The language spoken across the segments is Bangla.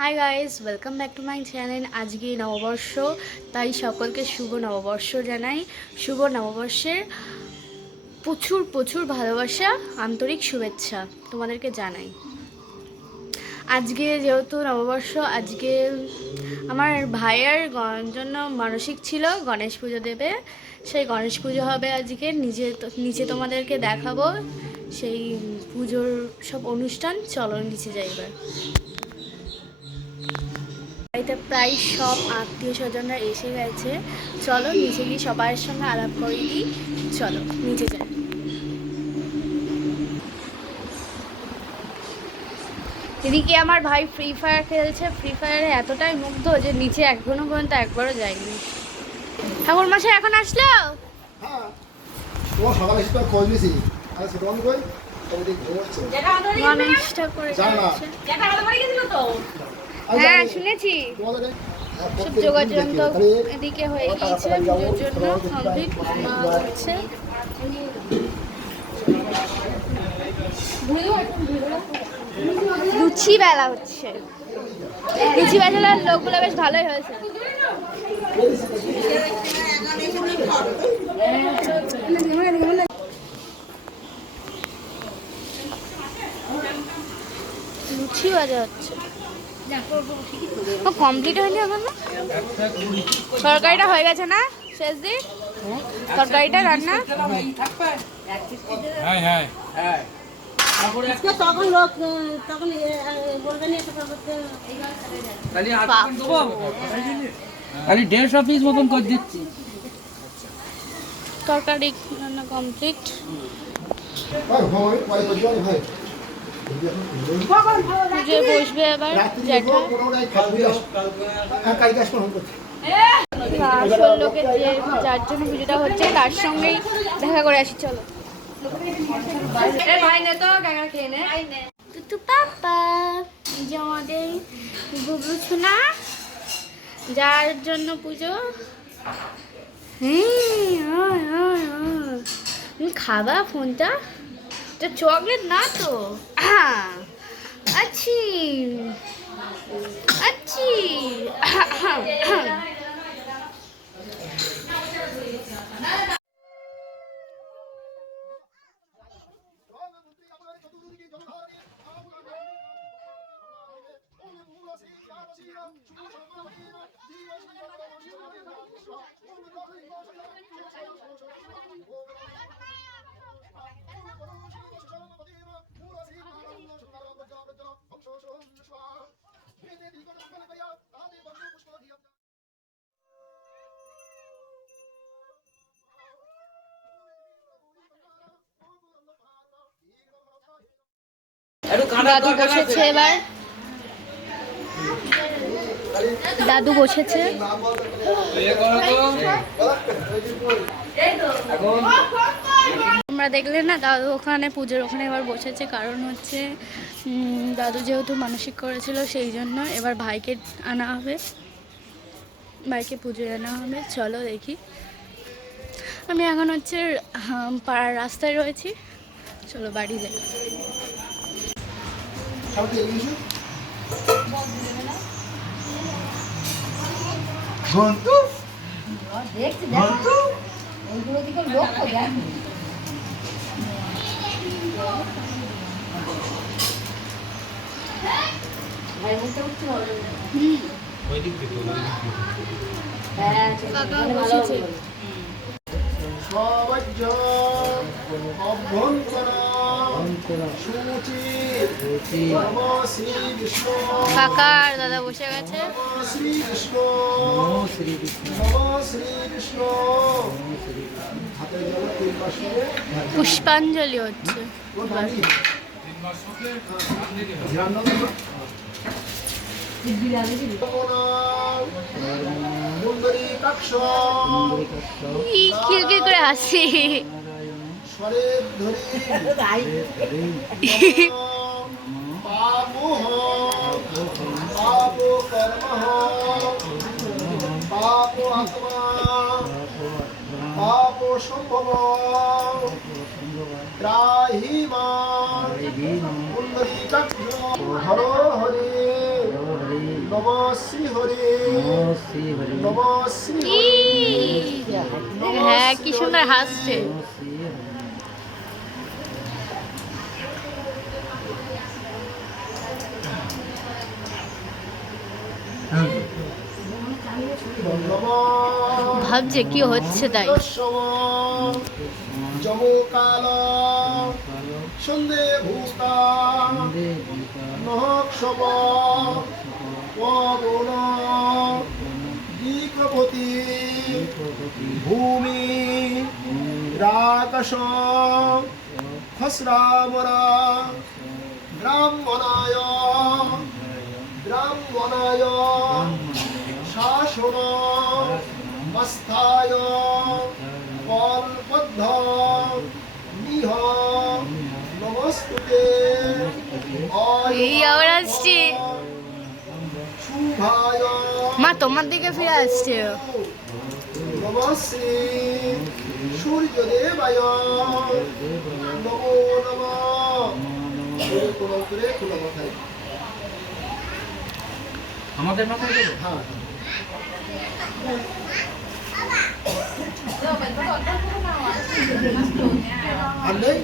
Hi guys, welcome back to my channel. আজকে নববর্ষ, তাই সকলকে শুভ নববর্ষ জানাই। শুভ নববর্ষের প্রচুর প্রচুর ভালোবাসা, আন্তরিক শুভেচ্ছা তোমাদেরকে জানাই। আজকে যেহেতু নববর্ষ, আজকে আমার ভাইয়ের জন্য মানসিক ছিল গণেশ পুজো দেবে। সেই গণেশ পুজো হবে আজকে। নিচে তোমাদেরকে দেখাবো সেই পুজোর সব অনুষ্ঠান। চলো নিচে যাই এবার। বাড়িতে প্রায় সব আত্মীয় স্বজনরা এসে গেছে। চলো নিচে গিয়ে সবার সঙ্গে আলাপ করে দিই। চলো নিচে যাই। এদিকে আমার ভাই ফ্রি ফায়ার খেলছে। ফ্রি ফায়ারে এতটাই মুগ্ধ যে নিচে এখনো পর্যন্ত একবারও যায়নি। ঠাকুর মশাই এখন আসলো? হ্যাঁ শুনেছি। সব যোগাযোগ এদিকে হয়ে গিয়েছে পুজোর জন্য কমপ্লিট হচ্ছে। লুচি বেলা হচ্ছে। লুচি বেলার লোকগুলো বেশ ভালোই হয়েছে। লুচি বাজা হচ্ছে। কমপ্লিট হয়নি এখন না? তরকারিটা হয়ে গেছে না শেষ দিন? তরকারিটা রান্না তখন লোক তখন বলবেন খালি 150 পিস মতন করে দিচ্ছি। তরকারি রান্না কমপ্লিট। পুজোয় বসবে এবার জ্যাঠা। আসল লোকের যার জন্য পুজোটা হচ্ছে তার সঙ্গেই দেখা করে আসি। চলো টুটু পাপা, এই যে আমাদের বুবলু সোনা, যার জন্য পুজো। তুমি খাবা ফোনটা? এটা চকলেট না তো? আচ্ছি আচ্ছি। দাদু বসেছে এবার। দাদু বসেছে। তোমরা দেখলে না, দাদু ওখানে পুজোর ওখানে এবার বসেছে। কারণ হচ্ছে দাদু যেহেতু মানসিক করেছিল, সেই জন্য এবার ভাইকে আনা হবে, ভাইকে পুজোয় আনা হবে। চলো দেখি। আমি এখন হচ্ছে পাড়ার রাস্তায় রয়েছি। চলো বাড়ি যাই। কাকা আর দাদা বসে গেছে। পুষ্পাঞ্জলি হচ্ছে। কিরকির করে হাসি। নম শ্রী হরি নমঃ শ্রী হরি নম শ্রী ই! হরি হ্যাঁ কি সুন্দর হাসছে। নমঃ শ্রী হরি নম ভাবছে কি হচ্ছে তাই। যমকাল সন্ধে ভূতা নহক্ষব পবন দিকপতি ভূমি রাকাশ খসরামরা ব্রাহ্মণায় ব্রাহ্মণায় শাসন মস্থায় কল্পদ্ধ নিহ নমস্তুতে এই আবার আসছে শুভায় মা তোমার দিকে ফিরে আসছে। নমশ্রী সূর্যদেবায় নমো নমঃ খুলে মাথায় আমাদের মাথায় দেবো হ্যাঁ আর নেই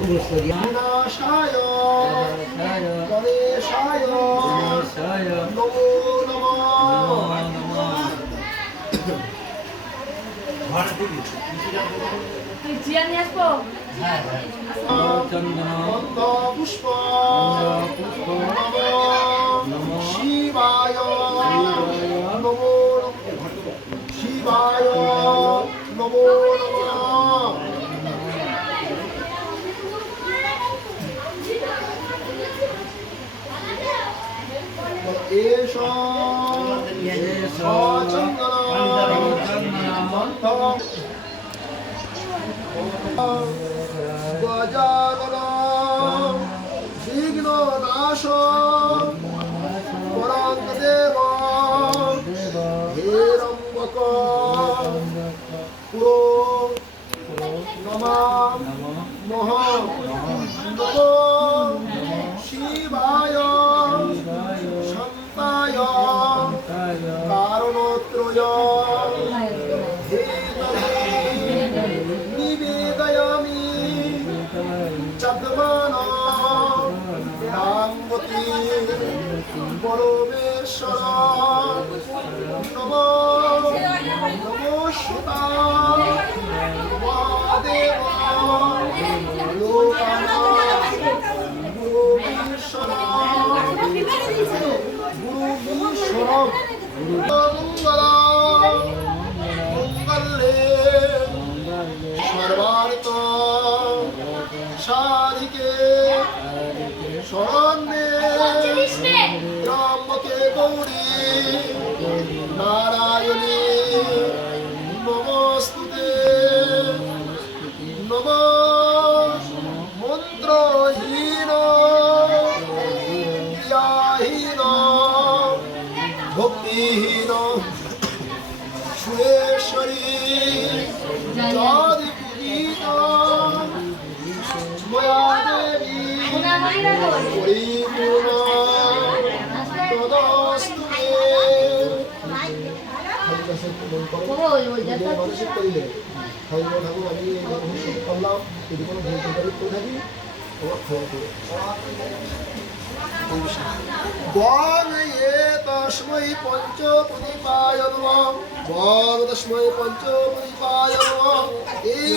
বিনাশায় গণেশায় নমো নমঃ চন্দন পুষ্প পুষ্প নমঃ শিবায় নমো শিবায় নমো নমঃ এষ গজানন বিঘ্ন নাশ পরাঙ্গ দেব হেরম্বক পুরো নমাম নহ নমো শিবায় শান্তায় কারণত্রয় নিবেদয়ামি চদ্মান রামবতী পরমেশ্বর নম নমো সুতা মহাদেব লোকানা গুরুবীশ্বর গুরুবীশ্বর মঙ্গলে সর্বার্থ সাধিকে শরণ্যে ত্রম্বকে গৌরী নারায়ণী নমস্তুতে নম মন্ত্রহীন ক্রিয়াহীন ভক্তিহীন সুরেশ্বরী যদিপীত ময়া দেবী পরিপূর্ণ তদস্তু মানসিক করিলে ঠাকুর ঠাকুর আমি এই ভবিষ্যৎ করলাম যদি কোনো ভুল ত্রুটি করে থাকি আমার ক্ষমা করো বং এ তস্मै পঞ্চপ্রদীপায় নমঃ বং তস্मै পঞ্চপ্রদীপায় নমঃ এই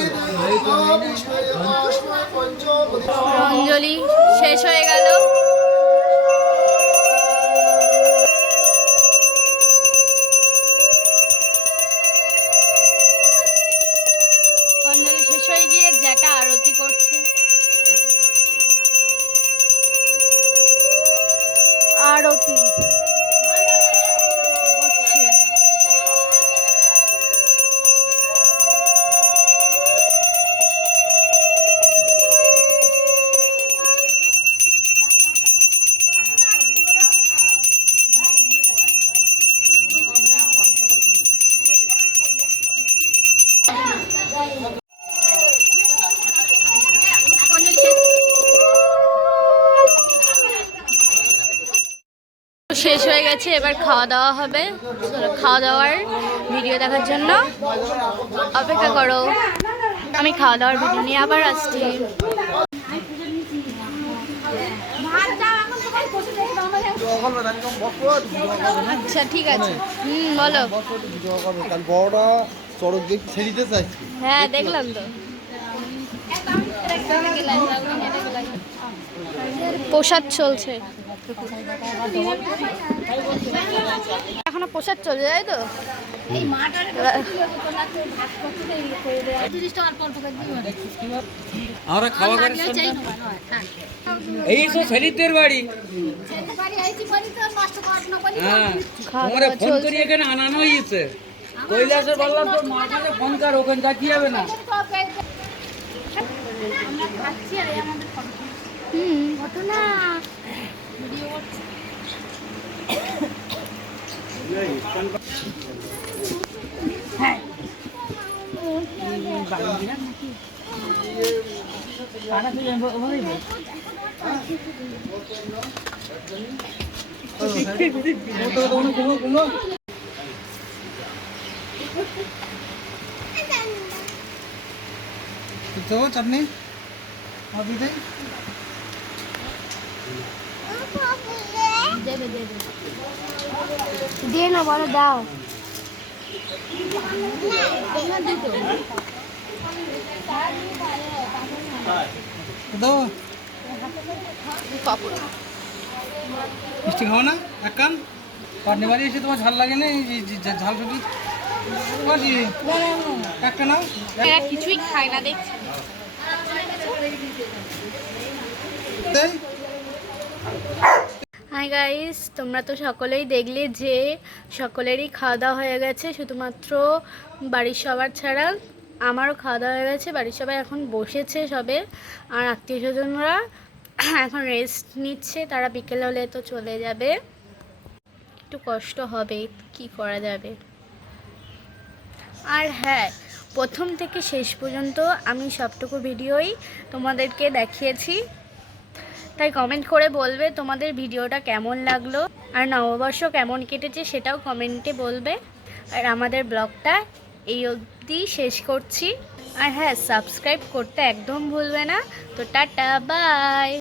তস্मै পঞ্চপ্রদীপায় অঞ্জলি শেষ হয়ে গেল। অঞ্জলি শেষ হয়ে গিয়ে জ্যাটা আরতি করছে। আরতি শেষ হয়ে গেছে, এবার খাওয়া দাওয়া হবে। চলো খাওয়া দাওয়ার ভিডিও দেখার জন্য অপেক্ষা করো। আমি খাওয়া দাওয়ার ভিডিও নিয়ে আবার আসছি। আচ্ছা ঠিক আছে, বলো। বড়টা চড়ক দেখি ছেড়িতে চাইছি। হ্যাঁ দেখলাম তো। প্রসাদ চলছে, এখনো প্রসাদ চলছে, তাই তো? আমরা খাওয়া করে এই তো ছেলিদের বাড়ি। হ্যাঁ তোমরা ফোন করি এখানে আনানো হয়েছে। কৈলাসে বললাম তোর মা কাছে ফোন কর, ওখানে যাচ্ছি যাবে না। তো চাটনি দিতে দিয়ে না, বলো দাও। দাও মিষ্টি খাও না এক কান। পাটনি বাড়ি এসে তোমার ঝাল লাগে না? ঝাল ছুটি একটা নাও। এরা কিছুই খায় না দেখছি। হাই গাইস, তোমরা তো সকলেই দেখলে যে সকলেরই খাওয়া দাওয়া হয়ে গেছে, শুধুমাত্র বাড়ির সবার ছাড়া আমারও খাওয়া দাওয়া হয়ে গেছে। বাড়ির সবাই এখন বসেছে সবে, আর আত্মীয় স্বজনরা এখন রেস্ট নিচ্ছে। তারা বিকেল হলে তো চলে যাবে, একটু কষ্ট হবে, কি করা যাবে। আর হ্যাঁ, প্রথম থেকে শেষ পর্যন্ত আমি সবটুকু ভিডিওই তোমাদেরকে দেখিয়েছি, তাই কমেন্ট করে বলবে তোমাদের ভিডিওটা কেমন লাগলো, আর নববর্ষ কেমন কেটেছে সেটাও কমেন্টে বলবে। আর আমাদের ব্লগটা এই অবধি শেষ করছি। আর হ্যাঁ, সাবস্ক্রাইব করতে একদম ভুলবে না। তো টাটা, বাই।